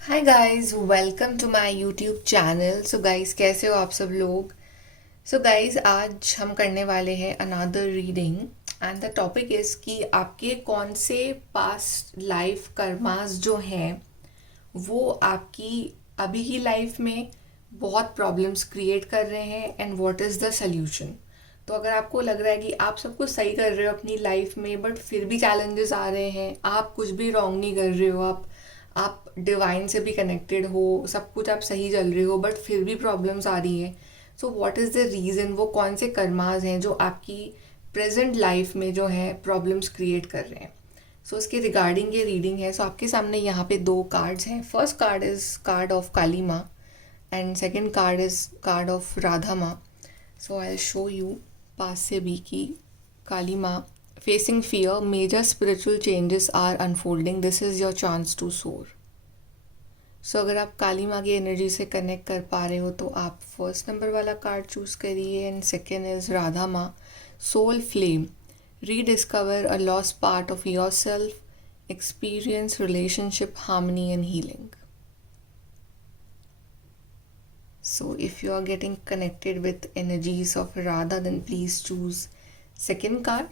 Hi guys, welcome to my YouTube channel. So guys, कैसे हो आप सब लोग? सो गाइस, आज हम करने वाले हैं another reading and the topic is कि आपके कौन से पास्ट लाइफ कर्मास जो हैं वो आपकी अभी की लाइफ में बहुत प्रॉब्लम्स क्रिएट कर रहे हैं and what is the solution. तो अगर आपको लग रहा है कि आप सब कुछ सही कर रहे हो अपनी लाइफ में बट फिर भी चैलेंजेस आ रहे हैं, आप कुछ भी रॉन्ग नहीं कर रहे हो, आप डिवाइन से भी कनेक्टेड हो, सब कुछ आप सही चल रहे हो बट फिर भी प्रॉब्लम्स आ रही है। So what is the reason? वो कौन से कर्मास हैं जो आपकी प्रेजेंट लाइफ में जो है प्रॉब्लम्स क्रिएट कर रहे हैं? सो इसके रिगार्डिंग ये रीडिंग है। सो आपके सामने यहाँ पे दो कार्ड्स हैं। First card is card of Kali Maa and second card is card of Radha Maa. So I show you pass से भी कि काली माँ facing fear, major spiritual changes are unfolding, this is your chance to soar. So अगर आप काली माँ की energy से connect कर पा रहे हो तो आप फर्स्ट नंबर वाला कार्ड चूज़ करिए एंड सेकेंड इज़ राधा माँ, soul flame, rediscover a lost part of yourself, experience relationship harmony and healing. So if you are getting connected with energies of Radha, then please choose second card.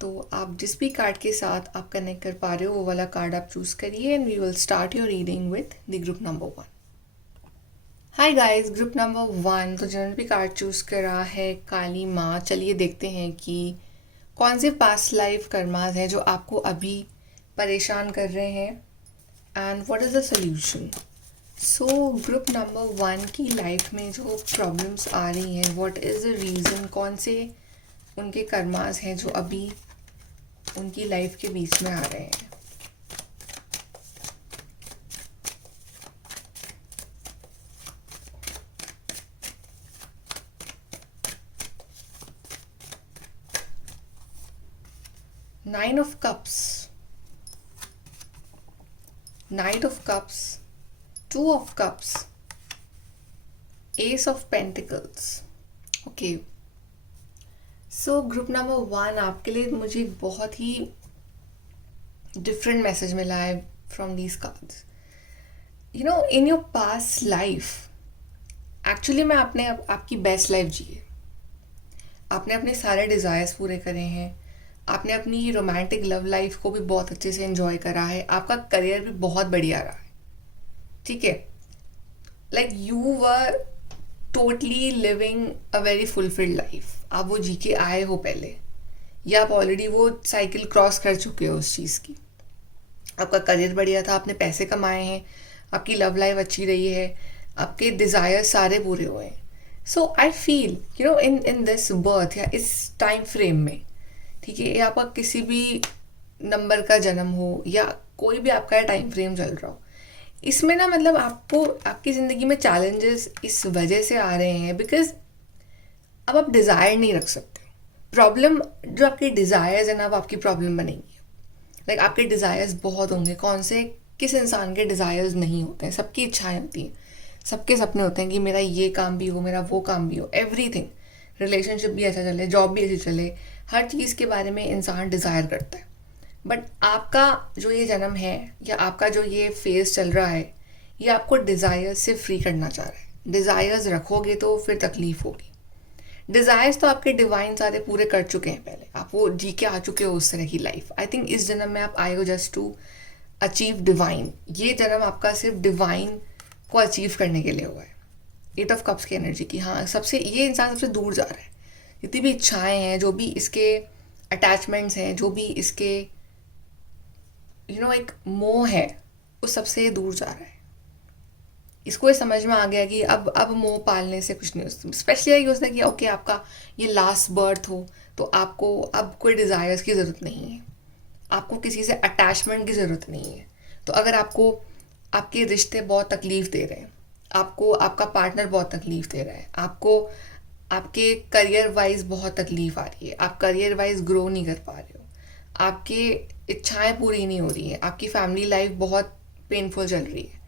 तो आप जिस भी card के साथ आप connect कर पा रहे हो वो वाला कार्ड आप चूज़ करिए and we will start your reading with the group number 1। Hi guys, group number 1 तो जिन्होंने भी कार्ड चूज़ करा है काली माँ, चलिए देखते हैं कि कौन से पास्ट लाइफ कर्मास हैं जो आपको अभी परेशान कर रहे हैं and what is the solution. So group number 1 की लाइफ में जो प्रॉब्लम्स आ रही हैं, व्हाट इज़ द रीज़न? कौन से उनके कर्मास हैं जो अभी उनकी लाइफ के बीच में आ रहे हैं? Nine of cups, night of cups, two of cups, S of pentacles. Okay, so group number 1 आपके लिए मुझे एक बहुत ही डिफरेंट मैसेज मिला है from these cards. You know, in your past life actually में आपने आपकी बेस्ट लाइफ जी है, आपने अपने सारे डिज़ायर्स पूरे करे हैं, आपने अपनी रोमांटिक लव लाइफ को भी बहुत अच्छे से एंजॉय करा है, आपका करियर भी बहुत बढ़िया रहा है, ठीक है। Like you were totally living a very fulfilled life, आप वो जी के आए हो पहले, या आप ऑलरेडी वो साइकिल क्रॉस कर चुके हो उस चीज़ की। आपका करियर बढ़िया था, आपने पैसे कमाए हैं, आपकी लव लाइफ अच्छी रही है, आपके डिज़ायर सारे पूरे हुए हैं। So I feel you know in this birth या इस टाइम फ्रेम में, ठीक है, ये आपका किसी भी नंबर का जन्म हो या कोई भी आपका टाइम फ्रेम चल रहा हो, इसमें ना मतलब आपको आपकी ज़िंदगी में चैलेंजेस इस वजह से आ रहे हैं बिकॉज अब आप डिज़ायर नहीं रख सकते। प्रॉब्लम जो आपके डिज़ायर्स है ना, वो आपकी प्रॉब्लम बनेंगी। लाइक आपके डिज़ायर्स बहुत होंगे, कौन से किस इंसान के डिज़ायर्स नहीं होते हैं? सबकी इच्छाएं होती हैं, सबके सपने होते हैं कि मेरा ये काम भी हो, मेरा वो काम भी हो, एवरीथिंग, रिलेशनशिप भी अच्छा चले, जॉब भी अच्छी चले, हर चीज़ के बारे में इंसान डिज़ायर करता है। बट आपका जो ये जन्म है या आपका जो ये फेज चल रहा है, ये आपको डिज़ायर से फ्री करना चाह रहा है। डिज़ायर्स रखोगे तो फिर तकलीफ़ होगी। डिज़ायर्स तो आपके डिवाइन सारे पूरे कर चुके हैं पहले, आप वो जी के आ चुके हो उस तरह की लाइफ। आई थिंक इस जन्म में आप आए हो जस्ट टू अचीव डिवाइन। ये जन्म आपका सिर्फ डिवाइन को अचीव करने के लिए हुआ है। एट ऑफ कप्स की एनर्जी की, हाँ, सबसे ये इंसान सबसे दूर जा रहा है। जितनी भी इच्छाएं हैं, जो भी इसके अटैचमेंट्स हैं, जो भी इसके एक मोह है, उस सबसे दूर जा रहा है। इसको ये समझ में आ गया कि अब मोह पालने से कुछ नहीं होता। स्पेशली यही होता है कि ओके, आपका ये लास्ट बर्थ हो तो आपको अब कोई डिज़ायर्स की ज़रूरत नहीं है, आपको किसी से अटैचमेंट की ज़रूरत नहीं है। तो अगर आपको आपके रिश्ते बहुत तकलीफ़ दे रहे हैं, आपको आपका पार्टनर बहुत तकलीफ़ दे रहा है, आपको आपके करियर वाइज बहुत तकलीफ़ आ रही है, आप करियर वाइज ग्रो नहीं कर पा रहे हो, आपकी इच्छाएं पूरी नहीं हो रही हैं, आपकी फैमिली लाइफ बहुत पेनफुल चल रही है,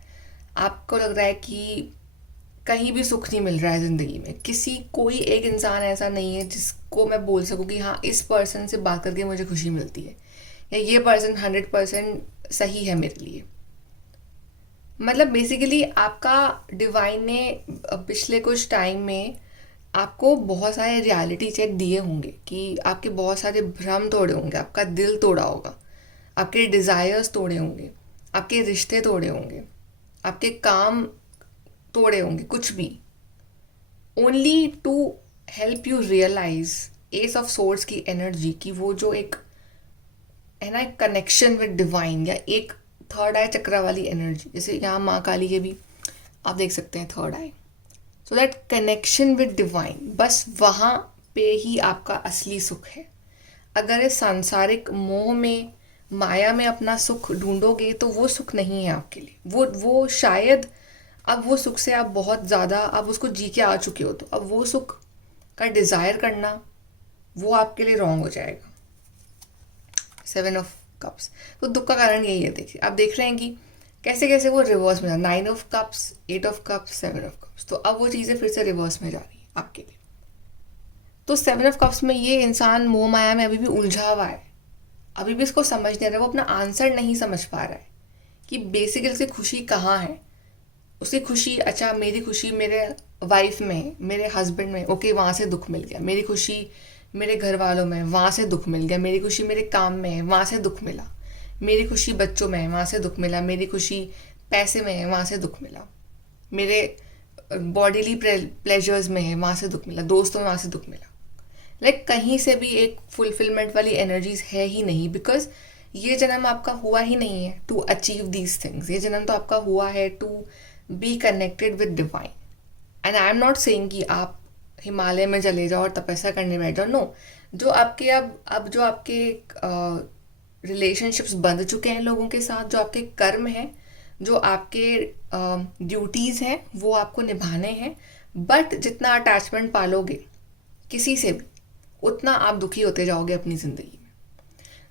आपको लग रहा है कि कहीं भी सुख नहीं मिल रहा है ज़िंदगी में, किसी कोई एक इंसान ऐसा नहीं है जिसको मैं बोल सकूँ कि हाँ, इस पर्सन से बात करके मुझे खुशी मिलती है या ये पर्सन 100% सही है मेरे लिए। मतलब बेसिकली आपका डिवाइन ने पिछले कुछ टाइम में आपको बहुत सारे रियलिटी चेक दिए होंगे कि आपके बहुत सारे भ्रम तोड़े होंगे, आपका दिल तोड़ा होगा, आपके डिज़ायर्स तोड़े होंगे, आपके रिश्ते तोड़े होंगे, आपके काम तोड़े होंगे, कुछ भी, only to help you realise ace of swords की एनर्जी की वो जो एक है ना, एक कनेक्शन विद डिवाइन, या एक थर्ड आई चक्र वाली एनर्जी, जैसे यहाँ माँ काली के भी आप देख सकते हैं third I, so that connection with divine, बस वहाँ पे ही आपका असली सुख है। अगर इस सांसारिक मोह में, माया में अपना सुख ढूंढोगे तो वो सुख नहीं है आपके लिए। वो शायद अब वो सुख से आप बहुत ज़्यादा आप उसको जी के आ चुके हो, तो अब वो सुख का डिज़ायर करना वो आपके लिए रॉन्ग हो जाएगा। 7 ऑफ कप्स, तो दुख का कारण यही है। देखिए आप देख रहे हैं कि कैसे कैसे वो रिवर्स में जा, 9 of cups, 8 of cups, 7 of cups, तो अब वो चीज़ें फिर से रिवर्स में जा रही है आपके लिए। तो 7 ऑफ कप्स में ये इंसान मोह माया में अभी भी उलझा हुआ है, अभी भी इसको समझ नहीं रहा, वो अपना आंसर नहीं समझ पा रहा है कि बेसिकली उसकी खुशी कहाँ है। उसकी खुशी, अच्छा मेरी खुशी मेरे वाइफ में, मेरे हस्बैंड में, ओके वहाँ से दुख मिल गया। मेरी खुशी मेरे घर वालों में, वहाँ से दुख मिल गया। मेरी खुशी मेरे काम में है, वहाँ से दुख मिला। मेरी खुशी बच्चों में है, वहाँ से दुख मिला। मेरी खुशी पैसे में है, वहाँ से दुख मिला। मेरे बॉडीली प्लेजर्स में है, वहाँ से दुख मिला। दोस्तों में, वहाँ से दुख मिला। कहीं से भी एक फुलफिलमेंट वाली एनर्जीज है ही नहीं, बिकॉज ये जन्म आपका हुआ ही नहीं है टू अचीव दीज थिंग्स। ये जन्म तो आपका हुआ है to be connected with divine. And I am not saying कि आप हिमालय में चले जाओ और तपस्या करने बैठ जाओ, नो। जो आपके अब जो आपके रिलेशनशिप्स बंध चुके हैं लोगों के साथ, जो आपके कर्म हैं, जो आपके ड्यूटीज़ हैं, वो आपको निभाने हैं। बट जितना अटैचमेंट पालोगे किसी से भी, उतना आप दुखी होते जाओगे अपनी ज़िंदगी में।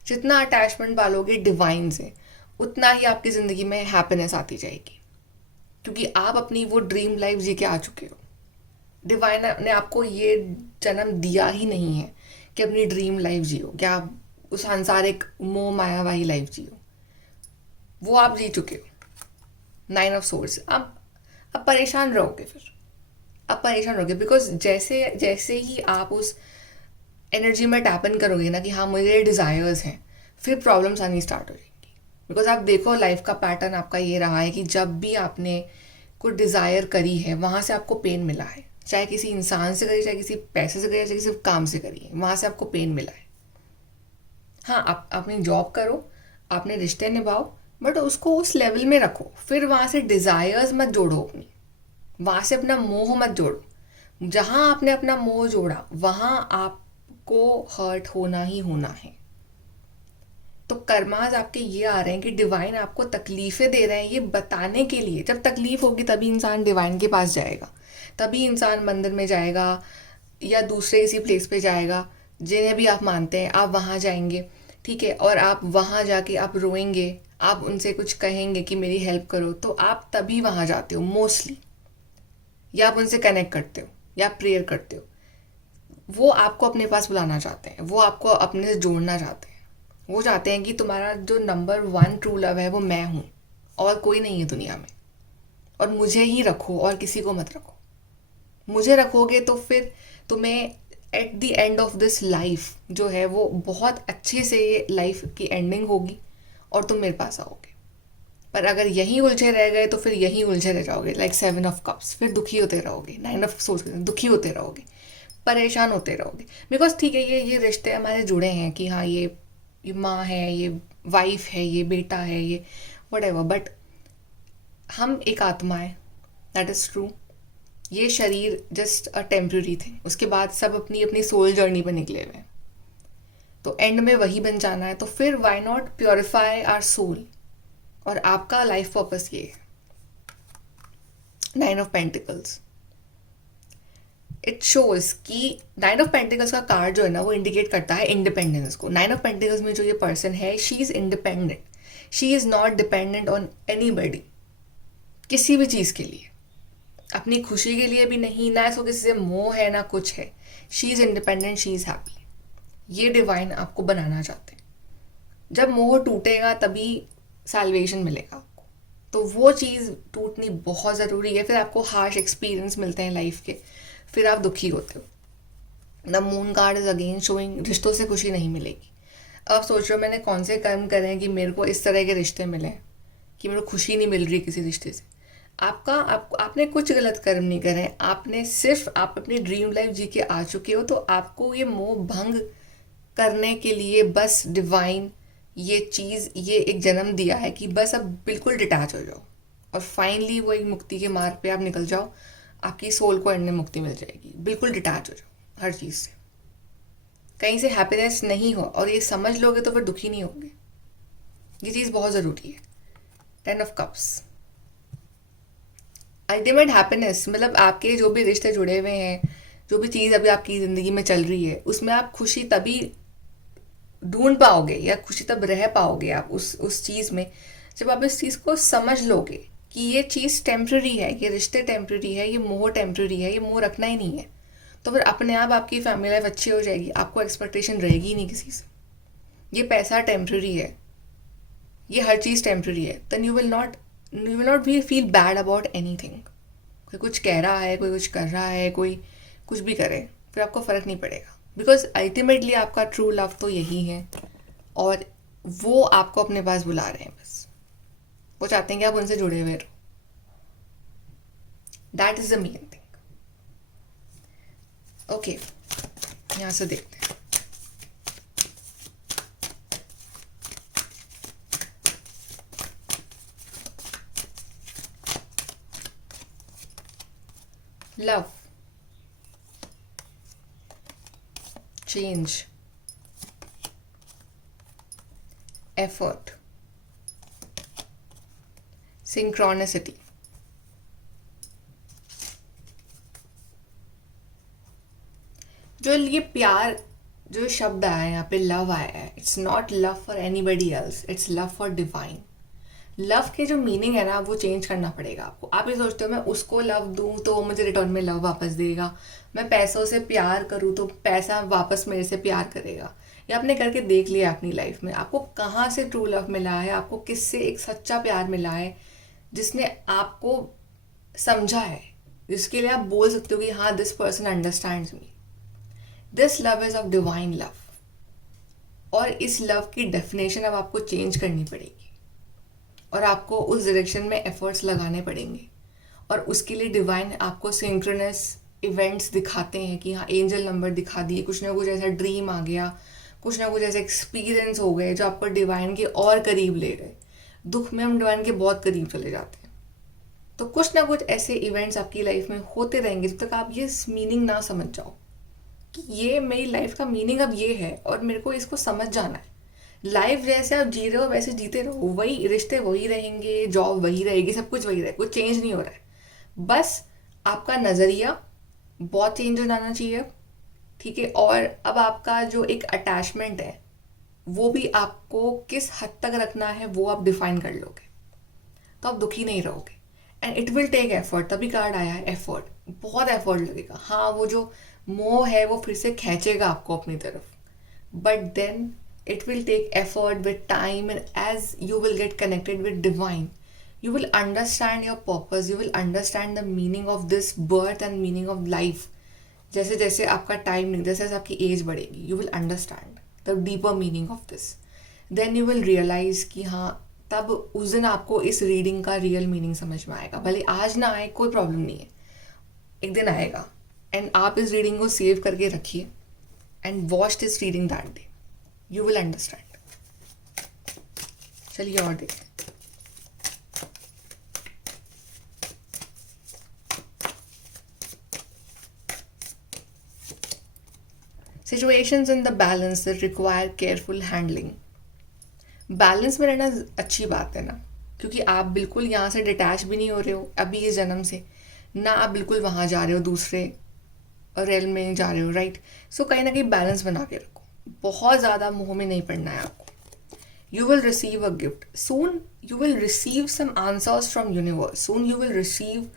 जितना अटैचमेंट पालोगे डिवाइन से, उतना ही आपकी ज़िंदगी में हैप्पीनेस आती जाएगी, क्योंकि आप अपनी वो ड्रीम लाइफ जी के आ चुके हो। डिवाइन ने आपको ये जन्म दिया ही नहीं है कि अपनी ड्रीम लाइफ जियो, क्या आप उस सांसारिक मोह माया वाली लाइफ जियो। वो आप जी चुके हो। 9 ऑफ सोर्स, अब परेशान रहोगे, फिर आप परेशान रहोगे, बिकॉज जैसे जैसे ही आप उस एनर्जी में टैप इन करोगे ना कि हाँ मुझे डिज़ायर्स हैं, फिर प्रॉब्लम्स आनी स्टार्ट हो जाएंगी। बिकॉज आप देखो लाइफ का पैटर्न आपका ये रहा है कि जब भी आपने कुछ डिज़ायर करी है, वहाँ से आपको पेन मिला है। चाहे किसी इंसान से करी, चाहे किसी पैसे से करी, चाहे किसी काम से करी है, वहाँ से आपको पेन मिला है। हाँ, आप अपनी जॉब करो, अपने रिश्ते निभाओ, बट उसको उस लेवल में रखो। फिर वहाँ से डिज़ायर्स मत जोड़ो अपनी, वहाँ से अपना मोह मत जोड़ो। जहाँ आपने अपना मोह जोड़ा, वहाँ आपको हर्ट होना ही होना है। तो कर्माज आपके ये आ रहे हैं कि डिवाइन आपको तकलीफ़ें दे रहे हैं, ये बताने के लिए। जब तकलीफ़ होगी तभी इंसान डिवाइन के पास जाएगा, तभी इंसान मंदिर में जाएगा या दूसरे किसी प्लेस पे जाएगा जिन्हें भी आप मानते हैं, आप वहाँ जाएंगे, ठीक है। और आप वहाँ जाके आप रोएंगे, आप उनसे कुछ कहेंगे कि मेरी हेल्प करो, तो आप तभी वहाँ जाते हो मोस्टली, या आप उनसे कनेक्ट करते हो या प्रेयर करते हो। वो आपको अपने पास बुलाना चाहते हैं, वो आपको अपने से जोड़ना चाहते हैं। वो चाहते हैं कि तुम्हारा जो नंबर 1 ट्रू लव है वो मैं हूँ, और कोई नहीं है दुनिया में, और मुझे ही रखो और किसी को मत रखो। मुझे रखोगे तो फिर तुम्हें eight the end of this life जो है वो बहुत अच्छे से ये लाइफ की एंडिंग होगी और तुम मेरे पास आओगे। पर अगर यहीं उलझे रह गए तो फिर यहीं उलझे रह जाओगे, 7 ऑफ कप्स। फिर दुखी होते रहोगे, 9 ऑफ सोर्स, दुखी होते रहोगे, परेशान होते रहोगे। बिकॉज ठीक है, ये रिश्ते हमारे जुड़े हैं कि हाँ ये माँ है, ये वाइफ है, ये बेटा है, ये व्हाटएवर, बट हम एक आत्मा है, दैट इज़ ट्रू। ये शरीर जस्ट अ टेम्प्रेरी थिंग, उसके बाद सब अपनी अपनी सोल जर्नी पर निकले हुए हैं, तो एंड में वही बन जाना है। तो फिर why not purify our soul, और आपका लाइफ पर्पस ये है। 9 ऑफ पेंटिकल्स, इट शोज कि 9 ऑफ पेंटिकल्स का कार्ड जो है ना वो इंडिकेट करता है इंडिपेंडेंस को। 9 ऑफ पेंटिकल्स में जो ये पर्सन है, she is independent, she is not dependent on anybody, किसी भी चीज़ के लिए, अपनी खुशी के लिए भी नहीं, ना इसको किसी से मोह है ना कुछ है। She is independent, she is happy. ये डिवाइन आपको बनाना चाहते हैं। जब मोह टूटेगा तभी सैल्वेशन मिलेगा आपको। तो वो चीज़ टूटनी बहुत ज़रूरी है। फिर आपको हार्श एक्सपीरियंस मिलते हैं लाइफ के, फिर आप दुखी होते हो। The moon card is again showing रिश्तों से खुशी नहीं मिलेगी। अब सोच रहे हो मैंने कौन से कर्म करे हैं कि मेरे को इस तरह के रिश्ते मिले, कि मेरे को खुशी नहीं मिल रही किसी रिश्ते से। आपने कुछ गलत कर्म नहीं करे हैं, आपने सिर्फ आप अपनी ड्रीम लाइफ जी के आ चुके हो। तो आपको ये मोह भंग करने के लिए बस डिवाइन ये चीज़, ये एक जन्म दिया है कि बस अब बिल्कुल डिटैच हो जाओ और फाइनली वो एक मुक्ति के मार्ग पे आप निकल जाओ। आपकी सोल को एंड में मुक्ति मिल जाएगी। बिल्कुल डिटैच हो जाओ हर चीज़ से, कहीं से हैप्पीनेस नहीं हो, और ये समझ लोगे तो फिर दुखी नहीं होगे। ये चीज़ बहुत ज़रूरी है। 10 ऑफ कप्स, अल्टीमेट हैप्पीनेस, मतलब आपके जो भी रिश्ते जुड़े हुए हैं, जो भी चीज़ अभी आपकी ज़िंदगी में चल रही है, उसमें आप खुशी तभी ढूंढ पाओगे या खुशी तब रह पाओगे आप उस चीज़ में, जब आप इस चीज़ को समझ लोगे कि ये चीज़ टेम्प्रेरी है, ये रिश्ते टेम्प्रेरी है, ये मोह टेम्प्रेरी है, ये मोह रखना ही नहीं है। तो फिर अपने आप आपकी फैमिली लाइफ अच्छी हो जाएगी, आपको एक्सपेक्टेशन रहेगी ही नहीं किसी से। ये पैसा टेम्प्रेरी है, ये हर चीज़ टेम्प्रेरी है। Then you will not be feel bad about anything. कोई कुछ कह रहा है, कोई कुछ कर रहा है, कोई कुछ भी करे, फिर आपको फ़र्क नहीं पड़ेगा। बिकॉज अल्टीमेटली आपका ट्रू लव तो यही है, और वो आपको अपने पास बुला रहे हैं। बस वो चाहते हैं कि आप उनसे जुड़े हुए रहो। That is the main thing. Okay, यहाँ से देखते हैं। Love, change, effort, synchronicity. जो ये प्यार, जो शब्द आया है यहाँ पे, लव आया है, it's not love for anybody else, it's love for divine. Love के जो मीनिंग है ना, वो चेंज करना पड़ेगा आपको। आप ये सोचते हो मैं उसको लव दूँ तो वो मुझे रिटर्न में लव वापस देगा, मैं पैसों से प्यार करूँ तो पैसा वापस मेरे से प्यार करेगा। ये आपने करके देख लिया अपनी लाइफ में, आपको कहाँ से ट्रू लव मिला है, आपको किससे एक सच्चा प्यार मिला है जिसने आपको समझा है, जिसके लिए आप बोल सकते हो कि हाँ, this person understands me. This love is of divine love. और इस लव की डेफिनेशन अब आपको चेंज करनी पड़ेगी, और आपको उस डायरेक्शन में एफर्ट्स लगाने पड़ेंगे। और उसके लिए डिवाइन आपको सिंक्रोनस इवेंट्स दिखाते हैं कि हाँ, एंजल नंबर दिखा दिए, कुछ ना कुछ ऐसा ड्रीम आ गया, कुछ ना कुछ ऐसे एक्सपीरियंस हो गए जो आपको डिवाइन के और करीब ले गए। दुख में हम डिवाइन के बहुत करीब चले जाते हैं। तो कुछ ना कुछ ऐसे इवेंट्स आपकी लाइफ में होते रहेंगे जब तक आप ये मीनिंग ना समझ जाओ कि ये मेरी लाइफ का मीनिंग अब ये है, और मेरे को इसको समझ जाना है। लाइफ जैसे आप जी रहे हो वैसे जीते रहो, वही रिश्ते वही रहेंगे, जॉब वही रहेगी, सब कुछ वही रहेगा, कुछ चेंज नहीं हो रहा है। बस आपका नज़रिया बहुत चेंज हो जाना चाहिए, ठीक है। और अब आपका जो एक अटैचमेंट है वो भी आपको किस हद तक रखना है वो आप डिफाइन कर लोगे, तो आप दुखी नहीं रहोगे। And it will take effort, तभी कार्ड आया है एफर्ट, बहुत एफर्ट लगेगा। हाँ, वो जो मोह है वो फिर से खींचेगा आपको अपनी तरफ, but then it will take effort with time, and as you will get connected with divine, you will understand your purpose, you will understand the meaning of this birth and meaning of life. जैसे जैसे आपका time नहीं, जैसे जैसे आपकी as बढ़ेगी, you will understand the deeper meaning of this. Then you will realize कि हाँ, तब उस दिन आपको इस रीडिंग का रियल मीनिंग समझ में आएगा। भले आज ना आए, कोई प्रॉब्लम नहीं है, एक दिन आएगा। एंड आप इस रीडिंग को सेव करके रखिए and watch this reading that day, you will understand. चलिए और देखते हैं। Situations in the balance that require careful handling. Balance में रहना अच्छी बात है ना, क्योंकि आप बिल्कुल यहाँ से डिटैच भी नहीं हो रहे हो अभी इस जन्म से, ना आप बिल्कुल वहाँ जा रहे हो, दूसरे रेल में जा रहे हो, राइट। सो कहीं ना कहीं बैलेंस बना के रखो, बहुत ज़्यादा मुँह में नहीं पड़ना है आपको। You will receive a gift soon, you will receive some answers from universe soon, you will receive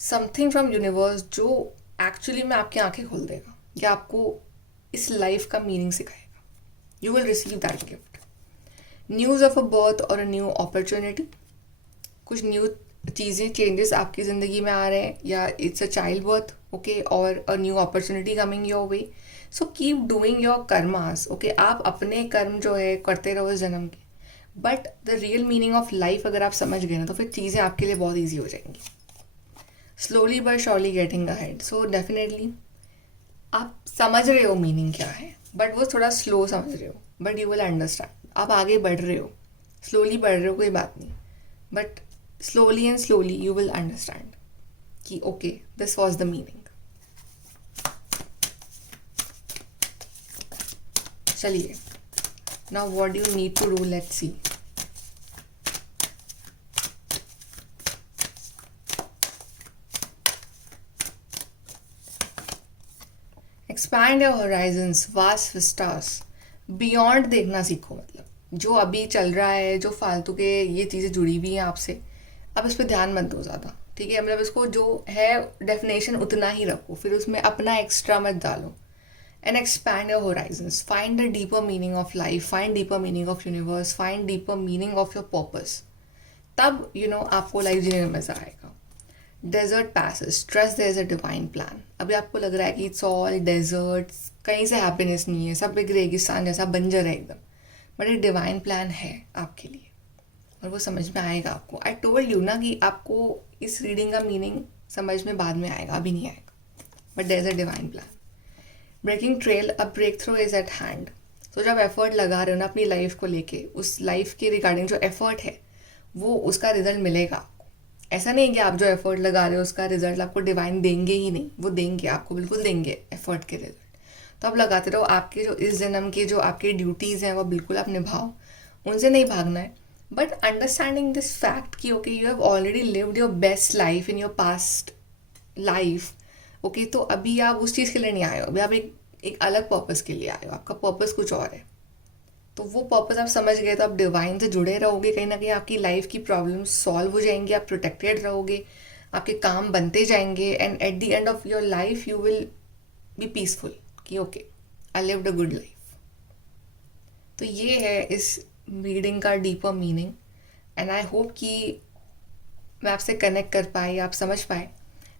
something from universe जो एक्चुअली में आपकी आंखें खोल देगा या आपको इस लाइफ का मीनिंग सिखाएगा। You will receive that gift, news of a birth और अ न्यू अपॉर्चुनिटी, कुछ न्यू चीज़ें चेंजेस आपकी ज़िंदगी में आ रहे हैं, या it's a child birth, okay, और a new opportunity coming your way. So keep doing your karmas, okay. आप अपने कर्म जो है करते रहो इस जन्म के. But the real meaning of life अगर आप समझ गए ना, तो फिर चीज़ें आपके लिए बहुत ईजी हो जाएंगी. Slowly but surely getting ahead. So definitely आप समझ रहे हो मीनिंग क्या है, बट वो थोड़ा स्लो समझ रहे हो, बट यू विल अंडरस्टैंड. आप आगे बढ़ रहे हो, स्लोली बढ़ रहे हो, कोई बात नहीं, but slowly and slowly you will understand कि okay, this was the meaning. चलिए, now what you need to do, let's see. Expand your horizons, vast vistas. Beyond देखना सीखो. मतलब जो अभी चल रहा है, जो फालतू के ये चीज़ें जुड़ी हुई हैं आपसे, अब इस पर ध्यान मत दो ज़्यादा, ठीक है. मतलब इसको जो है डेफिनेशन उतना ही रखो, फिर उसमें अपना एक्स्ट्रा मत डालो. And expand your horizons. Find the deeper meaning of life, find deeper meaning of universe, find deeper meaning of your purpose. तब आपको लाइफ जीने में मज़ा आएगा. Desert passes, trust there is a divine plan. अभी आपको लग रहा है कि इट्स ऑल डेजर्ट, कहीं से हैप्पीनेस नहीं है, सब एक रेगिस्तान जैसा बंजर है एकदम, बट एक डिवाइन प्लान है आपके लिए, और वो समझ में आएगा आपको. आई टोल्ड यू ना कि आपको इस रीडिंग का मीनिंग समझ में बाद में आएगा, अभी नहीं आएगा, but there is a divine plan. Breaking trail, a breakthrough is at hand. तो जब एफर्ट लगा रहे हो ना अपनी लाइफ को लेके, उस लाइफ के रिगार्डिंग जो एफर्ट है वो उसका रिजल्ट मिलेगा. ऐसा नहीं है कि आप जो एफर्ट लगा रहे हो उसका रिजल्ट आपको डिवाइन देंगे ही नहीं, वो देंगे आपको, बिल्कुल देंगे एफर्ट के रिजल्ट. तो आप लगाते रहो. आपके जो इस जन्म के जो आपके ड्यूटीज़ हैं वो बिल्कुल आप निभाओ, उनसे नहीं भागना है. बट अंडरस्टैंडिंग दिस फैक्ट कि okay, you have already lived your best life in your past life, okay. तो अभी आप उस चीज़ के लिए नहीं आए हो, अभी आप एक अलग पर्पस के लिए आए हो. आपका पर्पस कुछ और है. तो वो पर्पस आप समझ गए तो आप डिवाइन से जुड़े रहोगे. कहीं ना कहीं आपकी लाइफ की प्रॉब्लम्स सॉल्व हो जाएंगी, आप प्रोटेक्टेड रहोगे, आपके काम बनते जाएंगे, and at the end of your life you will be peaceful कि okay, I lived a good life. तो ये है इस रीडिंग का deeper meaning, and I hope कि मैं आपसे कनेक्ट कर पाई, आप समझ पाए.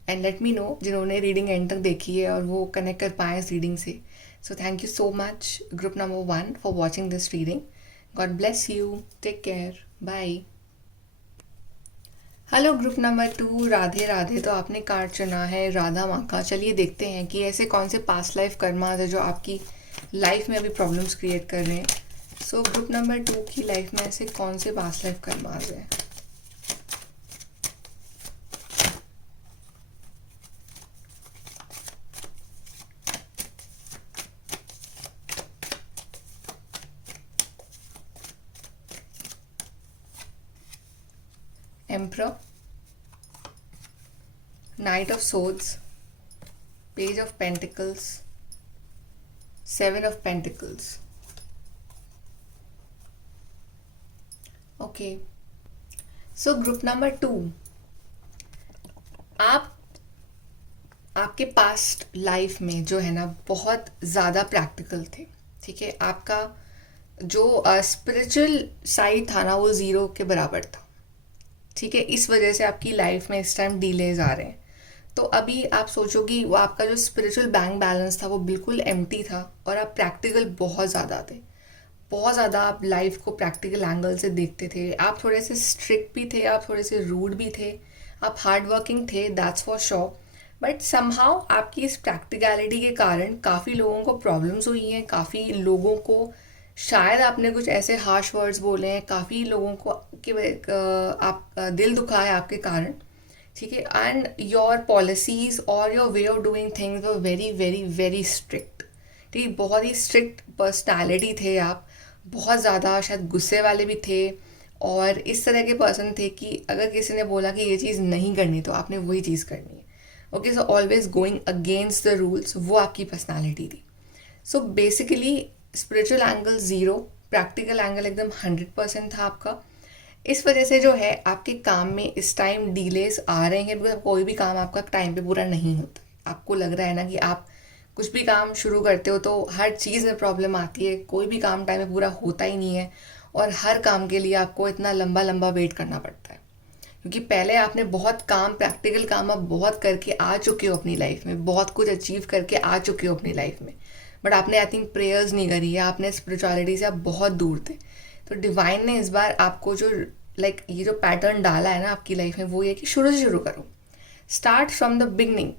एंड लेट मी नो जिन्होंने रीडिंग एंड तक देखी है और वो कनेक्ट कर पाए इस रीडिंग से. So thank you so much, group number 1, for watching this reading. God bless you. Take care. Bye. Hello group number 2, Radhe Radhe. तो आपने कार्ड चुना है राधा माँ का. चलिए देखते हैं कि ऐसे कौन से पास्ट लाइफ कर्मास है जो आपकी लाइफ में अभी प्रॉब्लम्स क्रिएट कर रहे हैं. सो ग्रुप नंबर 2 की लाइफ में ऐसे कौन से पास्ट लाइफ कर्मास हैं. Emperor, Knight of Swords, Page of Pentacles, Seven of Pentacles. Okay. So group number 2, आपके पास्ट लाइफ में जो है ना बहुत ज़्यादा प्रैक्टिकल थे, ठीक है. आपका जो स्पिरिचुअल साइड था ना वो ज़ीरो के बराबर था, ठीक है. इस वजह से आपकी लाइफ में इस टाइम डिलेज आ रहे हैं. तो अभी आप सोचो कि वो आपका जो स्पिरिचुअल बैंक बैलेंस था वो बिल्कुल एम्प्टी था, और आप प्रैक्टिकल बहुत ज़्यादा थे, बहुत ज़्यादा आप लाइफ को प्रैक्टिकल एंगल से देखते थे. आप थोड़े से स्ट्रिक्ट भी थे, आप थोड़े से रूड भी थे, आप हार्ड वर्किंग थे, that's for sure. But somehow आपकी इस प्रैक्टिकलिटी के कारण काफ़ी लोगों को प्रॉब्लम्स हुई हैं, काफ़ी लोगों को शायद आपने कुछ ऐसे हार्श वर्ड्स बोले हैं, काफ़ी लोगों को आप दिल दुखा है आपके कारण, ठीक है. एंड योर पॉलिसीज़ और your way of doing things were very very very strict, ठीक है. बहुत ही स्ट्रिक्ट पर्सनैलिटी थे आप, बहुत ज़्यादा शायद गुस्से वाले भी थे, और इस तरह के पर्सन थे कि अगर किसी ने बोला कि ये चीज़ नहीं करनी तो आपने वही चीज़ करनी है. Okay, so always going against the rules, वो आपकी पर्सनैलिटी थी. So basically spiritual angle 0, practical angle एकदम 100% था आपका. इस वजह से जो है आपके काम में इस टाइम डिलेस आ रहे हैं, बिकॉज कोई भी काम आपका टाइम पे पूरा नहीं होता. आपको लग रहा है ना कि आप कुछ भी काम शुरू करते हो तो हर चीज़ में प्रॉब्लम आती है, कोई भी काम टाइम पे पूरा होता ही नहीं है, और हर काम के लिए आपको इतना लंबा लंबा वेट करना पड़ता है. क्योंकि पहले आपने बहुत काम, प्रैक्टिकल काम आप बहुत करके आ चुके हो अपनी लाइफ में, बहुत कुछ अचीव करके आ चुके हो अपनी लाइफ में, बट आपने आई थिंक प्रेयर्स नहीं करी है, आपने स्पिरिचुअलिटी से आप बहुत दूर थे। तो डिवाइन ने इस बार आपको जो ये जो पैटर्न डाला है ना आपकी लाइफ में, वो ये कि शुरू से शुरू करो, start from the beginning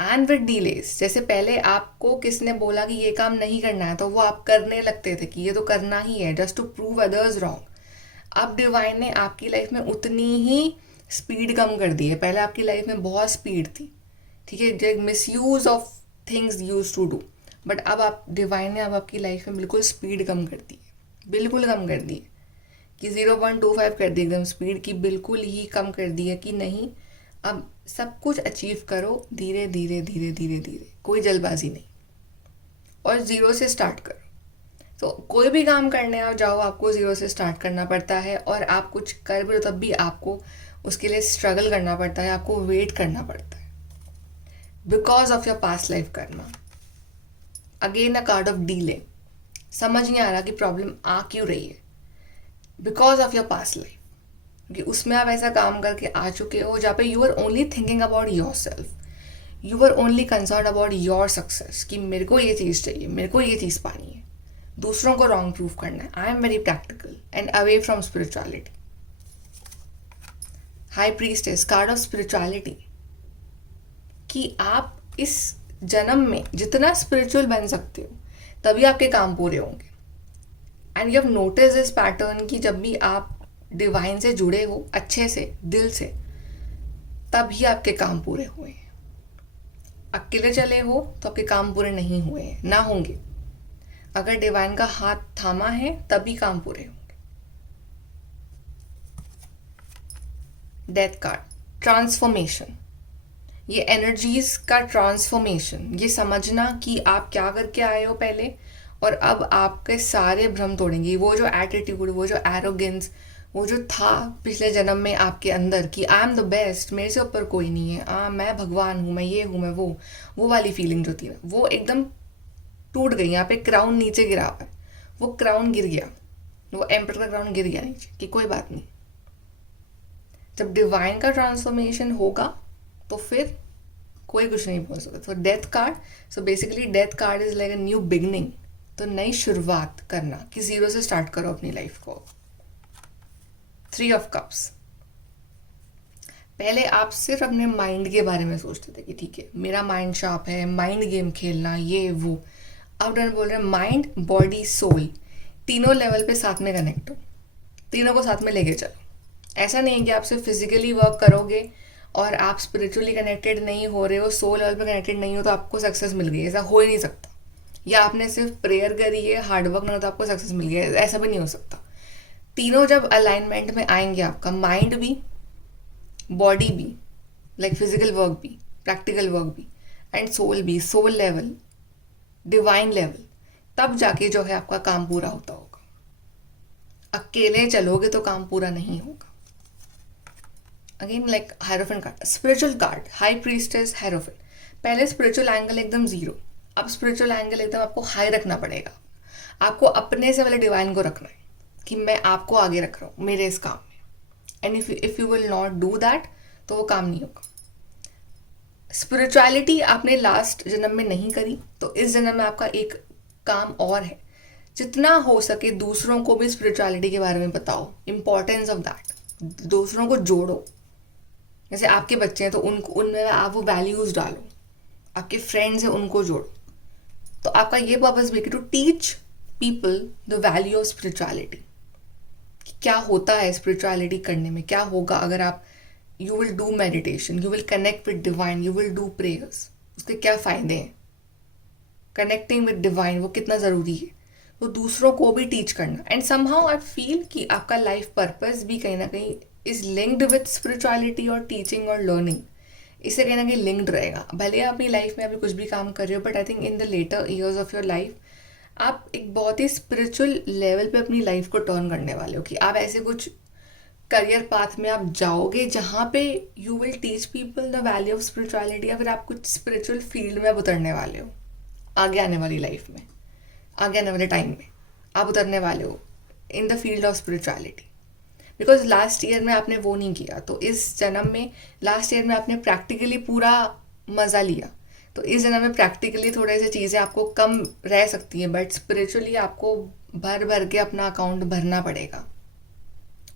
and with delays. जैसे पहले आपको किसने बोला कि ये काम नहीं करना है, तो वो आप करने लगते थे कि ये तो करना ही है, just to prove others wrong. अब डिवाइन ने आपकी लाइफ में उतनी ही स्पीड कम कर दी है। पहले आपकी लाइफ में बहुत स्पीड थी, ठीक है, जो misuse of things used to do, but अब आप डिवाइन ने अब आपकी लाइफ में बिल्कुल स्पीड कम कर दी है, बिल्कुल कम कर दी है कि 0.25 कर दी, एकदम स्पीड की बिल्कुल ही कम कर दी है कि नहीं, अब सब कुछ अचीव करो धीरे धीरे धीरे धीरे धीरे, कोई जल्दबाजी नहीं, और ज़ीरो से स्टार्ट करो। तो कोई भी काम करने आप जाओ, आपको ज़ीरो से स्टार्ट करना पड़ता है, और आप कुछ कर भी हो तब भी आपको उसके लिए स्ट्रगल करना पड़ता है, आपको वेट करना पड़ता है, because of your past life Karma. Again a card of delay. समझ नहीं आ रहा कि प्रॉब्लम आ क्यों रही है, because of your past life, क्योंकि उसमें आप ऐसा काम करके आ चुके हो जहाँ पे you are only thinking about yourself, you are only concern about your success, कि मेरे को ये चीज़ चाहिए, मेरे को ये चीज़ पानी है, दूसरों को रॉन्ग प्रूफ करना है। I am very practical and away from spirituality. High priestess, card of spirituality, कि आप इस जन्म में जितना स्पिरिचुअल बन सकते हो तभी आपके काम पूरे होंगे। And you have notice this pattern कि जब भी आप डिवाइन से जुड़े हो अच्छे से, दिल से, तभी आपके काम पूरे हुए हैं। अकेले चले हो तो आपके काम पूरे नहीं हुए हैं, ना होंगे। अगर डिवाइन का हाथ थामा है तभी काम पूरे होंगे। डेथ कार्ड, ट्रांसफॉर्मेशन, ये एनर्जीज का ट्रांसफॉर्मेशन, ये समझना कि आप क्या करके आए हो पहले, और अब आपके सारे भ्रम तोड़ेंगे। वो जो एटीट्यूड, वो जो एरोगेंस, वो जो था पिछले जन्म में आपके अंदर कि आई एम द बेस्ट, मेरे से ऊपर कोई नहीं है, मैं भगवान हूँ, मैं ये हूँ, मैं वो वाली फीलिंग जो थी ना, वो एकदम टूट गई। यहाँ पे क्राउन नीचे गिरा हुआ है, वो क्राउन गिर गया, वो एम्पर का क्राउन गिर गया नीचे कि कोई बात नहीं। जब डिवाइन का ट्रांसफॉर्मेशन होगा तो फिर कोई कुछ नहीं बोल सकता। तो death card, so basically death card is like a new beginning, तो नई शुरुआत करना, कि ज़ीरो से स्टार्ट करो अपनी लाइफ को। 3 ऑफ कप्स, पहले आप सिर्फ अपने माइंड के बारे में सोचते थे कि ठीक है मेरा माइंड शार्प है, माइंड गेम खेलना, ये वो। अब डन बोल रहे हैं माइंड, बॉडी, सोल, तीनों लेवल पे साथ में कनेक्ट हो, तीनों को साथ में लेके चलो। ऐसा नहीं है कि आप सिर्फ फिजिकली वर्क करोगे और आप स्पिरिचुअली कनेक्टेड नहीं हो रहे हो, सोल लेवल पे कनेक्टेड नहीं हो तो आपको सक्सेस मिल गई, ऐसा हो ही नहीं सकता। या आपने सिर्फ प्रेयर करी है, हार्डवर्क नहीं हो तो आपको सक्सेस मिल गया, ऐसा भी नहीं हो सकता। तीनों जब अलाइनमेंट में आएंगे, आपका माइंड भी, बॉडी भी, लाइक फिजिकल वर्क भी, प्रैक्टिकल वर्क भी, एंड सोल भी, सोल लेवल, डिवाइन लेवल, तब जाके जो है आपका काम पूरा होता होगा। अकेले चलोगे तो काम पूरा नहीं होगा। Again like hierophant card, spiritual card, high priestess, hierophant. पहले स्पिरिचुअल एंगल एकदम जीरो, अब स्पिरिचुअल एंगल एकदम आपको हाई रखना पड़ेगा। आपको अपने से वाले डिवाइन को रखना है कि मैं आपको आगे रख रहा हूँ मेरे इस काम में, and if you will not do that तो वो काम नहीं होगा। स्पिरिचुअलिटी आपने लास्ट जन्म में नहीं करी तो इस जन्म में आपका एक काम और है, जितना हो सके दूसरों को भी स्पिरिचुअलिटी के बारे में बताओ, इम्पोर्टेंस ऑफ दैट, दूसरों को जोड़ो। जैसे आपके बच्चे हैं तो उनमें आप वो वैल्यूज डालो, आपके फ्रेंड्स हैं उनको जोड़ो। तो आपका ये पर्पस भी कि to teach people the value of spirituality, क्या होता है स्पिरिचुअलिटी करने में, क्या होगा अगर आप you will do meditation, you will connect with divine, you will do prayers, उसके क्या फ़ायदे हैं, कनेक्टिंग विद डिवाइन वो कितना ज़रूरी है, तो दूसरों को भी टीच करना। एंड समहाउ आई फील कि आपका लाइफ पर्पस भी कहीं ना कहीं इज लिंक्ड विद स्पिरिचुअलिटी और टीचिंग और लर्निंग, इससे कहीं ना कहीं लिंक्ड रहेगा। भले आप अपनी लाइफ में अभी कुछ भी काम कर रहे हो, but I think in the later years of your life आप एक बहुत ही स्पिरिचुअल लेवल पे अपनी लाइफ को टर्न करने वाले हो, कि आप ऐसे कुछ करियर पाथ में आप जाओगे जहाँ पे you will teach people the value of spirituality, या फिर आप कुछ स्पिरिचुअल फील्ड में आप उतरने वाले हो आगे आने वाली लाइफ में, आगे आने वाले टाइम में आप उतरने वाले हो in the field of spirituality. Because last year में आपने वो नहीं किया, तो इस जन्म में लास्ट ईयर में आपने प्रैक्टिकली पूरा मज़ा लिया, तो इस जन्म में प्रैक्टिकली थोड़ी सी चीज़ें आपको कम रह सकती हैं, बट स्पिरिचुअली आपको भर भर के अपना अकाउंट भरना पड़ेगा।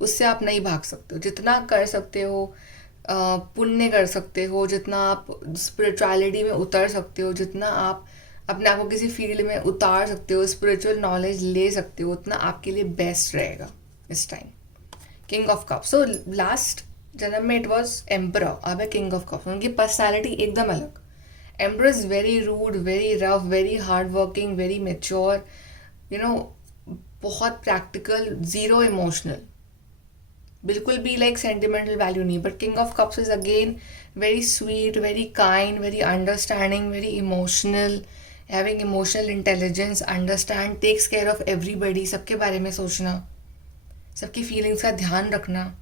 उससे आप नहीं भाग सकते हो। जितना कर सकते हो पुण्य कर सकते हो, जितना आप स्पिरिचुअलिटी में उतर सकते हो, जितना आप अपने आप को किसी फील्ड में उतार सकते हो, स्पिरिचुअल नॉलेज ले सकते हो, उतना आपके लिए बेस्ट रहेगा इस time. King of cup, so last जन्म में इट वॉज एम्पर, अब है किंग ऑफ कप। उनकी पर्सनैलिटी एकदम अलग। Emperor is very rude, very rough, very hard working, very mature, you know, बहुत प्रैक्टिकल, ज़ीरो इमोशनल, बिल्कुल भी लाइक सेंटिमेंटल वैल्यू नहीं। But king of cups is again very sweet, very kind, very understanding, very emotional, having emotional intelligence, understand, takes care of everybody, सबके बारे में सोचना, सबकी feelings का ध्यान रखना,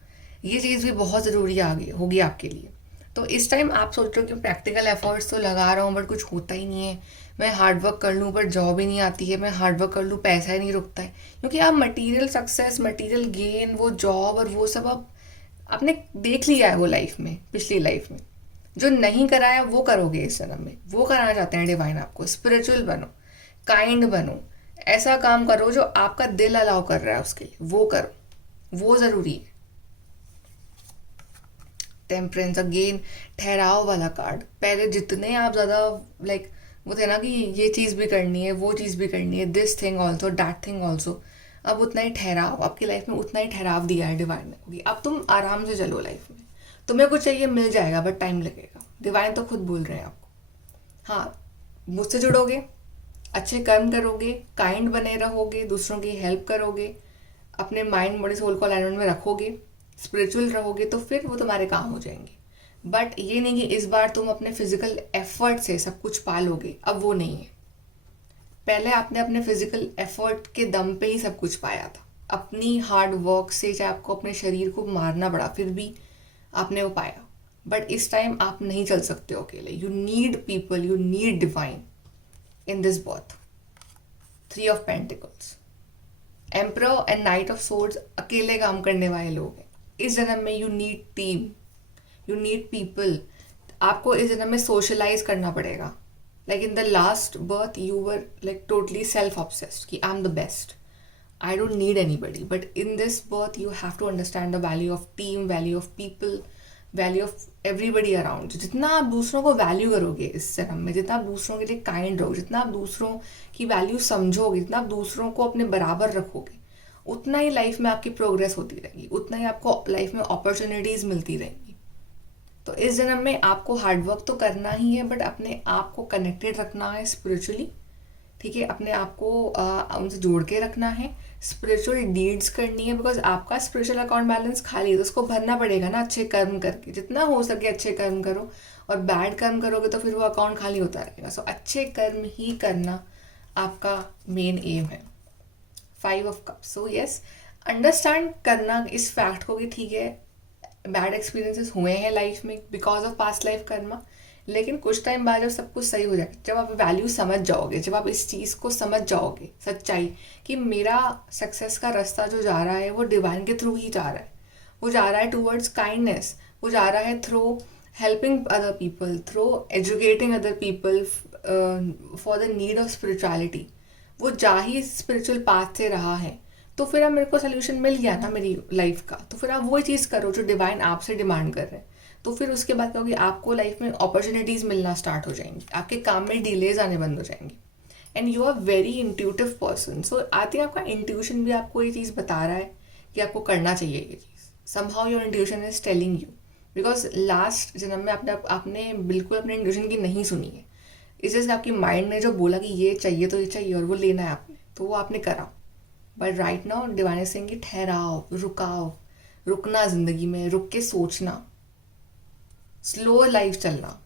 ये चीज़ भी बहुत ज़रूरी आ गई होगी आपके लिए। तो इस टाइम आप सोच रहे हो कि प्रैक्टिकल एफर्ट्स तो लगा रहा हूँ बट कुछ होता ही नहीं है, मैं हार्डवर्क कर लूँ पर जॉब ही नहीं आती है, मैं हार्डवर्क कर लूँ पैसा ही नहीं रुकता है। क्योंकि आप मटेरियल सक्सेस, मटेरियल गेन, वो जॉब और वो सब आप आपने देख लिया है वो लाइफ में, पिछली लाइफ में। जो नहीं कराया वो करोगे इस जन्म में, वो कराना चाहते हैं डिवाइन आपको। स्पिरिचुअल बनो, काइंड बनो, ऐसा काम करो जो आपका दिल अलाउ कर रहा है उसके लिए, वो करो, वो ज़रूरी है। टेम्परेंस अगेन ठहराव वाला कार्ड। पहले जितने आप ज़्यादा लाइक वो थे ना कि ये चीज़ भी करनी है, वो चीज़ भी करनी है, this thing also, that thing also, अब उतना ही ठहराव आपकी लाइफ में, उतना ही ठहराव दिया है डिवाइन ने। ओके, अब तुम आराम से चलो लाइफ में, तुम्हें कुछ चाहिए मिल जाएगा बट टाइम लगेगा। डिवाइन तो खुद बोल रहे हैं आपको। हाँ, मुझसे जुड़ोगे, अच्छे कर्म करोगे, काइंड बने रहोगे, दूसरों की हेल्प करोगे, अपने माइंड बॉडी सोल को अलाइनमेंट में रखोगे, स्पिरिचुअल रहोगे, तो फिर वो तुम्हारे काम हो जाएंगे। बट ये नहीं कि इस बार तुम अपने फिजिकल एफर्ट से सब कुछ पालोगे, अब वो नहीं है। पहले आपने अपने फिजिकल एफर्ट के दम पे ही सब कुछ पाया था, अपनी हार्ड वर्क से, चाहे आपको अपने शरीर को मारना पड़ा फिर भी आपने वो पाया। बट इस टाइम आप नहीं चल सकते हो अकेले, you need people, you need divine in this birth. 3 of pentacles, emperor and knight of swords अकेले काम करने वाले लोग हैं। इस जन्म में you need team, you need people. आपको इस जन्म में सोशलाइज करना पड़ेगा। Like in the last birth you were like totally self obsessed कि I am the best, I don't need anybody. But in this birth you have to understand the value of team, value of people, value of everybody around. जितना आप दूसरों को value करोगे इस जन्म में, जितना आप दूसरों के लिए काइंड रहोगे, जितना आप दूसरों की वैल्यू समझोगे, जितना आप दूसरों को अपने बराबर रखोगे, उतना ही लाइफ में आपकी प्रोग्रेस होती रहेगी, उतना ही आपको लाइफ में अपॉर्चुनिटीज़ मिलती रहेंगी। तो इस जन्म में आपको हार्डवर्क तो करना ही है, बट अपने आप को कनेक्टेड रखना है स्पिरिचुअली, ठीक है, अपने आप को उनसे जोड़ के रखना है, स्पिरिचुअल डीड्स करनी है। बिकॉज आपका स्पिरिचुअल अकाउंट बैलेंस खाली है, तो उसको भरना पड़ेगा ना अच्छे कर्म करके। जितना हो सके अच्छे कर्म करो, और बैड कर्म करोगे तो फिर वो अकाउंट खाली होता रहेगा। सो अच्छे कर्म ही करना आपका मेन एम है। 5 of cups, so yes, understand करना इस फैक्ट को कि ठीक है बैड एक्सपीरियंसेस हुए हैं लाइफ में because of past life Karma, लेकिन कुछ टाइम बाद जब सब कुछ सही हो जाएगा, जब आप वैल्यू समझ जाओगे, जब आप इस चीज़ को समझ जाओगे, सच्चाई कि मेरा सक्सेस का रास्ता जो जा रहा है वो डिवाइन के थ्रू ही जा रहा है, वो जा रहा है टूवर्ड्स काइंडनेस, वो जा रहा है through helping other people, through educating other people for the need of spirituality, वो जा ही स्पिरिचुअल पाथ से रहा है, तो फिर अब मेरे को सोल्यूशन मिल गया ना मेरी लाइफ का, तो फिर आप वही चीज़ करो जो डिवाइन आपसे डिमांड कर रहे हैं। तो फिर उसके बाद क्या होगी, आपको लाइफ में अपॉर्चुनिटीज़ मिलना स्टार्ट हो जाएंगी, आपके काम में डिलेज आने बंद हो जाएंगे। And you are very intuitive person, so I think आपका इंट्यूशन भी आपको ये चीज़ बता रहा है कि आपको करना चाहिए ये चीज़। Somehow your intuition is telling you, because last जन्म में आपने बिल्कुल अपने इंट्यूशन की नहीं सुनी है। इस जैसे आपकी माइंड ने जो बोला कि ये चाहिए तो ये चाहिए और वो लेना है आपने, तो वो आपने करा। But right now divine Singh की ठहराओ, रुकाओ, रुकना, ज़िंदगी में रुक के सोचना, स्लो लाइफ चलना,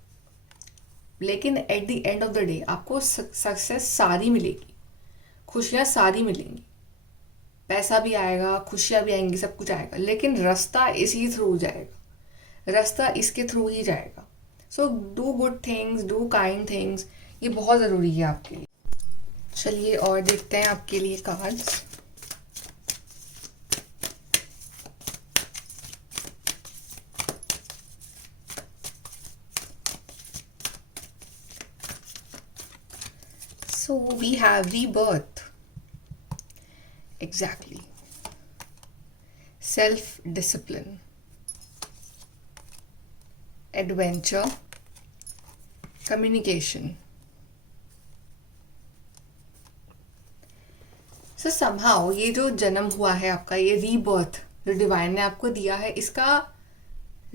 लेकिन eight the end of the day आपको सक्सेस सारी मिलेगी, खुशियाँ सारी मिलेंगी, पैसा भी आएगा, खुशियाँ भी आएंगी, सब कुछ आएगा, लेकिन रास्ता इसी थ्रू जाएगा, रास्ता इसके थ्रू ही जाएगा। So do good things, do kind things, ये बहुत ज़रूरी है आपके लिए। चलिए और देखते हैं आपके लिए cards. So we have rebirth. Exactly. Self-discipline, adventure, communication. So somehow ये जो जन्म हुआ है आपका, ये रीबर्थ जो डिवाइन ने आपको दिया है, इसका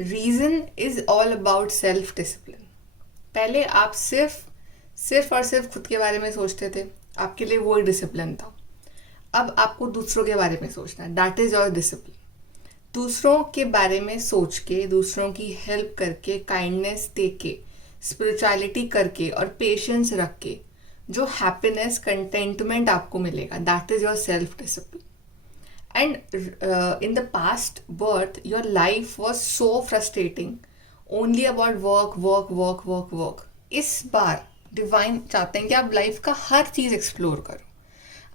reason is all about self discipline. पहले आप सिर्फ और सिर्फ खुद के बारे में सोचते थे, आपके लिए वो डिसिप्लिन था. अब आपको दूसरों के बारे में सोचना है, दैट इज योर डिसिप्लिन. दूसरों के बारे में सोच के, दूसरों की हेल्प करके, काइंडनेस दे के, स्पिरिचुअलिटी करके और पेशेंस रख के जो हैप्पीनेस, कंटेंटमेंट आपको मिलेगा, that is your self discipline. And in the past birth your life was so frustrating, only about work work work work work. इस बार डिवाइन चाहते हैं कि आप लाइफ का हर चीज़ एक्सप्लोर करो.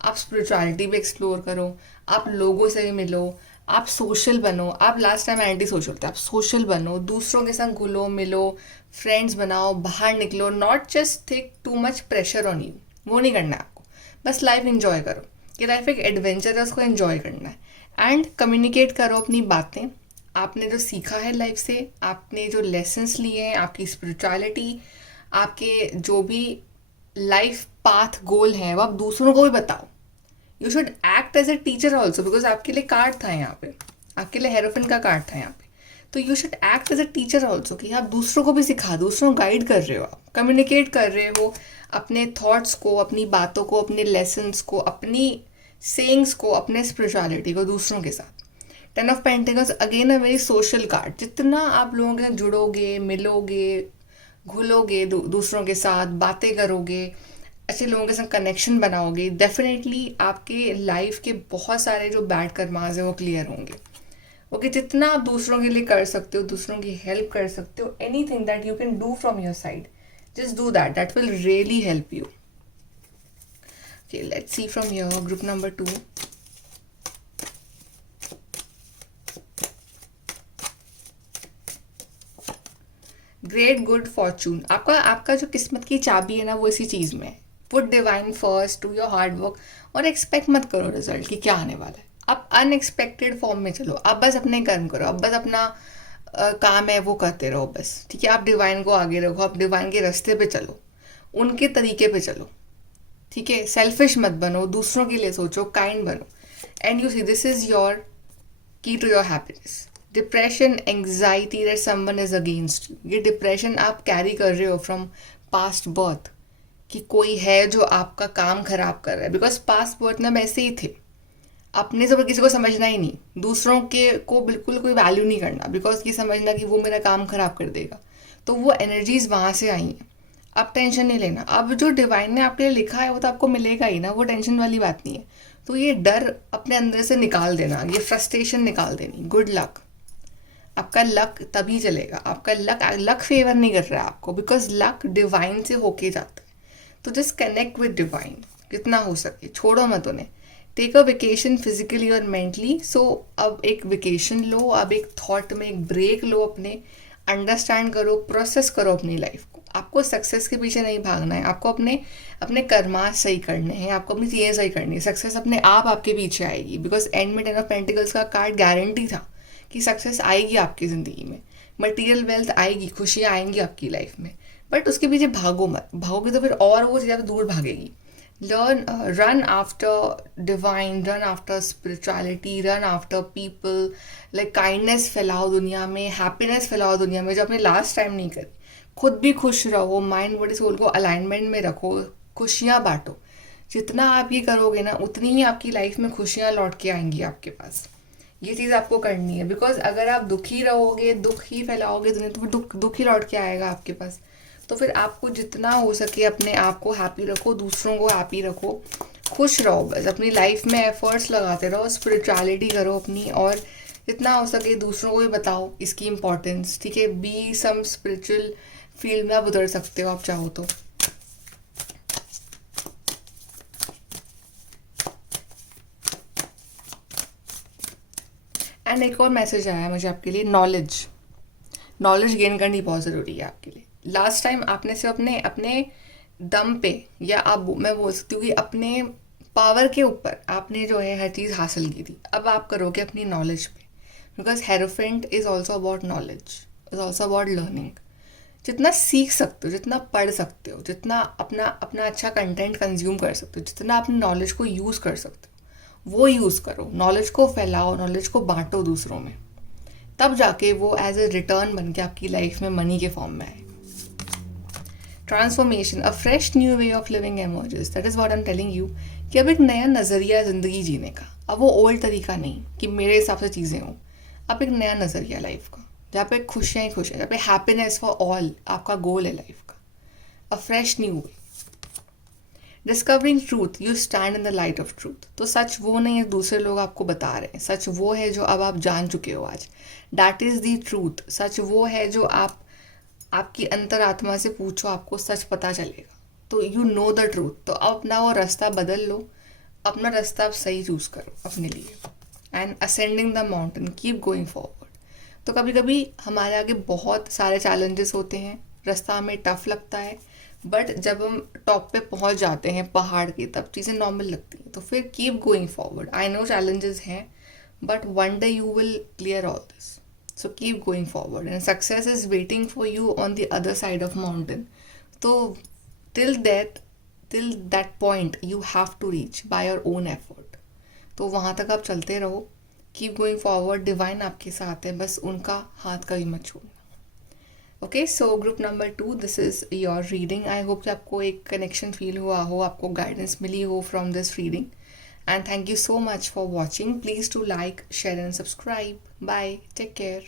आप स्पिरिचुअलिटी भी एक्सप्लोर करो, आप लोगों से भी मिलो, आप सोशल बनो. आप लास्ट टाइम एंटी सोशल थे, आप सोशल बनो, दूसरों के संग घुलो मिलो, फ्रेंड्स बनाओ, बाहर निकलो. Not just take too much pressure on you, वो नहीं करना है आपको. बस लाइफ एंजॉय करो. ये लाइफ एक एडवेंचर है, उसको एंजॉय करना है. एंड कम्युनिकेट करो अपनी बातें, आपने जो सीखा है लाइफ से, आपने जो लेसन्स लिए हैं, आपकी स्पिरिचुअलिटी, आपके जो भी लाइफ पाथ गोल है, वो आप दूसरों को भी बताओ. You should act as a teacher also, because आपके लिए कार्ड था यहाँ पे, आपके लिए हेरोफिन का कार्ड था यहाँ पे. तो you should act as a teacher also, कि आप दूसरों को भी सिखा, दूसरों को गाइड कर रहे हो, आप कम्युनिकेट कर रहे हो अपने थॉट्स को, अपनी बातों को, अपने लेसन्स को, अपनी सेइंग्स को, अपने स्पिरिचुअलिटी को दूसरों के साथ. 10 of pentacles again a very social card. जितना आप लोगों के साथ जुड़ोगे, मिलोगे, घुलोगे, दूसरों के साथ बातें करोगे, अच्छे लोगों के साथ कनेक्शन बनाओगे, डेफिनेटली आपके लाइफ के बहुत सारे जो बैड कर्माज है वो क्लियर होंगे. ओके, जितना आप दूसरों के लिए कर सकते हो, दूसरों की हेल्प कर सकते हो, anything that you can do from your side, just do that. That will really help you. Okay, let's see from your group number 2. Great good Fortune. आपका जो किस्मत की चाबी है ना, वो इसी चीज़ में है. Put divine first, do your hard work, और एक्सपेक्ट मत करो रिजल्ट कि क्या आने वाला है. आप अनएक्सपेक्टेड फॉर्म में चलो, आप बस अपने कर्म करो, आप बस अपना काम है वो करते रहो बस. ठीक है, आप डिवाइन को आगे रखो, आप डिवाइन के रास्ते पे चलो, उनके तरीके पे चलो. ठीक है, सेल्फिश मत बनो, दूसरों के लिए सोचो, काइंड बनो. And you see this is your key to your happiness. Depression, anxiety that someone is against you, ये डिप्रेशन आप कैरी कर रहे हो फ्रॉम पास्ट बर्थ, कि कोई है जो आपका काम खराब कर रहा है. बिकॉज पास्ट बर्थ में हम ऐसे ही थे, अपने से किसी को समझना ही नहीं, दूसरों के को बिल्कुल कोई वैल्यू नहीं करना, बिकॉज ये समझना कि वो मेरा काम खराब कर देगा. तो वो एनर्जीज वहाँ से आई हैं. अब टेंशन नहीं लेना. अब जो डिवाइन ने आपके लिए लिखा है वो तो आपको मिलेगा ही ना, वो टेंशन वाली बात नहीं है. तो ये डर अपने अंदर से निकाल देना, ये फ्रस्ट्रेशन निकाल देनी. Good luck. आपका लक तभी चलेगा. आपका लक फेवर नहीं कर रहा है आपको, बिकॉज लक डिवाइन से होके जाता है. तो जस्ट कनेक्ट विद डिवाइन जितना हो सके, छोड़ो मत उन्हें. टेक अ वेकेशन फिजिकली और मेंटली. सो अब एक वेकेशन लो, अब एक थॉट में एक ब्रेक लो, अपने अंडरस्टैंड करो, प्रोसेस करो अपनी लाइफ को. आपको सक्सेस के पीछे नहीं भागना है, आपको अपने कर्मा सही करने हैं, आपको अपनी चीज़ें सही करनी है. सक्सेस अपने आप आपके पीछे आएगी, बिकॉज एंड में 10 ऑफ पेंटिकल्स का कार्ड गारंटी था कि सक्सेस आएगी आपकी ज़िंदगी में, मटेरियल वेल्थ आएगी, खुशियाँ आएंगी आपकी लाइफ में. बट उसके पीछे भागो मत, भागोगे तो फिर और वो ज़्यादा दूर भागेगी. Run after divine, run after spirituality, run after people. Like kindness फैलाओ दुनिया में, हैप्पीनेस फैलाओ दुनिया में, जो आपने लास्ट टाइम नहीं करी. खुद भी खुश रहो, माइंड बॉडी सोल को अलाइनमेंट में रखो, खुशियाँ बांटो. जितना आप ये करोगे ना, उतनी ही आपकी लाइफ में खुशियाँ लौट के आएंगी आपके पास. ये चीज़ आपको करनी है. बिकॉज अगर आप दुखी रहोगे, दुख ही फैलाओगे दुनिया, तो फिर दुख ही लौट के आएगा आपके पास. तो फिर आपको जितना हो सके अपने आप को हैप्पी रखो, दूसरों को हैप्पी रखो, खुश रहो. बस अपनी लाइफ में एफर्ट्स लगाते रहो, स्पिरिचुअलिटी करो अपनी, और जितना हो सके दूसरों को भी बताओ इसकी इम्पोर्टेंस. ठीक है, बी सम स्पिरिचुअल फील्ड में आप उतर सकते हो आप चाहो तो. एंड एक और मैसेज आया मुझे आपके लिए. नॉलेज गेन करनी बहुत ज़रूरी है आपके लिए. लास्ट टाइम आपने सिर्फ अपने दम पे, या आप मैं बोल सकती हूँ कि अपने पावर के ऊपर आपने जो है हर चीज़ हासिल की थी, अब आप करोगे अपनी नॉलेज पे, because hierophant is also about knowledge, is also about learning. जितना सीख सकते हो, जितना पढ़ सकते हो, जितना अपना अपना अच्छा कंटेंट कंज्यूम कर सकते हो, जितना अपनी नॉलेज को यूज़ कर सकते हो वो यूज़ करो, नॉलेज को फैलाओ, नॉलेज को बांटो दूसरों में, तब जाके वो एज ए रिटर्न बन के आपकी लाइफ में मनी के फॉर्म में आए। Transformation, a fresh new way of living emerges, that is what I am telling you, कि अब एक नया नज़रिया है ज़िंदगी जीने का। अब वो ओल्ड तरीका नहीं कि मेरे हिसाब से चीज़ें हों, अब एक नया नज़रिया लाइफ का, जहाँ पे खुशियाँ ही खुश हैं, जहाँ पे हैप्पीनेस फॉर ऑल आपका गोल है लाइफ का। अ fresh new way. Discovering truth, you stand in the light of truth. तो सच वो नहीं है दूसरे लोग आपको बता रहे हैं, सच वो है जो अब आप जान चुके हो आज। That is the truth. सच वो है जो आप आपकी अंतरात्मा से पूछो, आपको सच पता चलेगा। तो यू नो द ट्रूथ, तो अब अपना वो रास्ता बदल लो, अपना रास्ता आप सही चूज़ करो अपने लिए। And ascending the mountain, keep going forward. तो कभी कभी हमारे आगे बहुत सारे चैलेंजेस होते हैं, रास्ता हमें टफ लगता है, बट जब हम टॉप पे पहुंच जाते हैं पहाड़ की, तब चीज़ें नॉर्मल लगती हैं। तो फिर keep going forward. I know challenges हैं, but one day you will clear all this. So keep going forward and success is waiting for you on the other side of mountain. So till that till that point you have to reach by your own effort. तो वहाँ तक आप चलते रहो, keep going forward, divine आपके साथ है, बस उनका हाथ कभी मत छोड़ना। Okay, so group number 2, this is your reading. I hope कि आपको एक कनेक्शन फील हुआ हो, आपको गाइडेंस मिली हो from this reading, and thank you so much for watching. Please do like, share and subscribe. Bye, take care.